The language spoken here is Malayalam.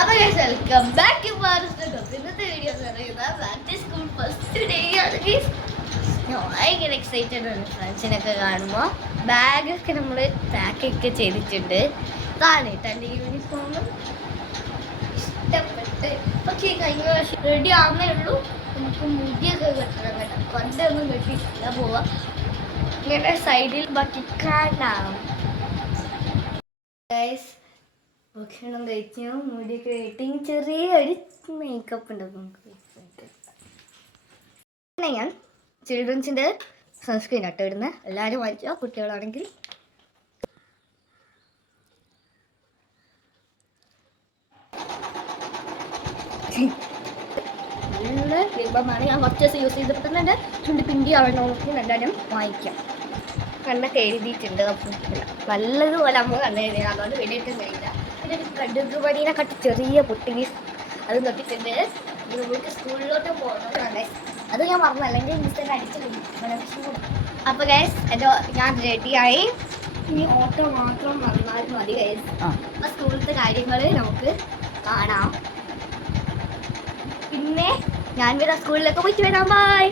അപ്പോൾ welcome back to master talk. ഇന്നത്തെ വീഡിയോ എന്ന് പറയുന്നത് back to school first day ആണ്. ഭയങ്കര എക്സൈറ്റഡ് ആണ് ഫ്രണ്ട്സിനൊക്കെ കാണുമ്പോൾ. ബാഗൊക്കെ നമ്മൾ പാക്കൊക്കെ ചെയ്തിട്ടുണ്ട്. ഇതാണ് എൻ്റെ യൂണിഫോം ഇഷ്ടപ്പെട്ട്. പക്ഷേ കഴിഞ്ഞ പ്രാവശ്യം റെഡി ആവുന്നേ ഉള്ളൂ. നമുക്ക് മുടിയൊക്കെ കെട്ടണം കേട്ടോ. കൊണ്ടൊന്നും കെട്ടിയിട്ടില്ല പോവാം. ഇങ്ങനെ സൈഡിൽ ബാക്കി കാണാം. ഭക്ഷണം കഴിച്ചു, മുടിയൊക്കെ കെട്ടി, ചെറിയൊരു മേക്കപ്പ് ഉണ്ട്. പിന്നെ ഞാൻ ചിൽഡ്രൻസിൻ്റെ സൺസ്ക്രീൻ ആട്ടോ ഇടുന്നത്. എല്ലാവരും വാങ്ങിച്ചോ, കുട്ടികളാണെങ്കിൽ. നല്ല ലിബമാണ്. ഞാൻ കുറച്ച് ദിവസം യൂസ് ചെയ്തിട്ടുണ്ട്. ചുണ്ടി പിങ്കി ആവണമെങ്കിൽ എല്ലാവരും വാങ്ങിക്കാം. കണ്ണൊക്കെ എഴുതിയിട്ടുണ്ട്. നല്ലതുപോലെ നമ്മൾ കണ്ണ് എഴുതിയത്. അതുകൊണ്ട് വെടിയൊക്കെ കഴിയില്ല. പിന്നെ ഒരു കടുക് പടീനെ കട്ടി ചെറിയ പൊട്ടി അത് തൊട്ടിട്ടുണ്ട്. നമുക്ക് സ്കൂളിലോട്ട് പോകണം. അത് ഞാൻ മറന്നു, അല്ലെങ്കിൽ മിസ്റ്റേക്ക് അടിച്ചു. അപ്പോൾ ഗൈസ് ഞാൻ റെഡിയായി. ഇനി ഓട്ടോ മാത്രം വന്നാൽ മതി ഗൈസ്. അപ്പോൾ സ്കൂളിലത്തെ കാര്യങ്ങൾ നമുക്ക് കാണാം. പിന്നെ ഞാൻ സ്കൂളിലൊക്കെ പോയിട്ട് വരാം. ബൈ.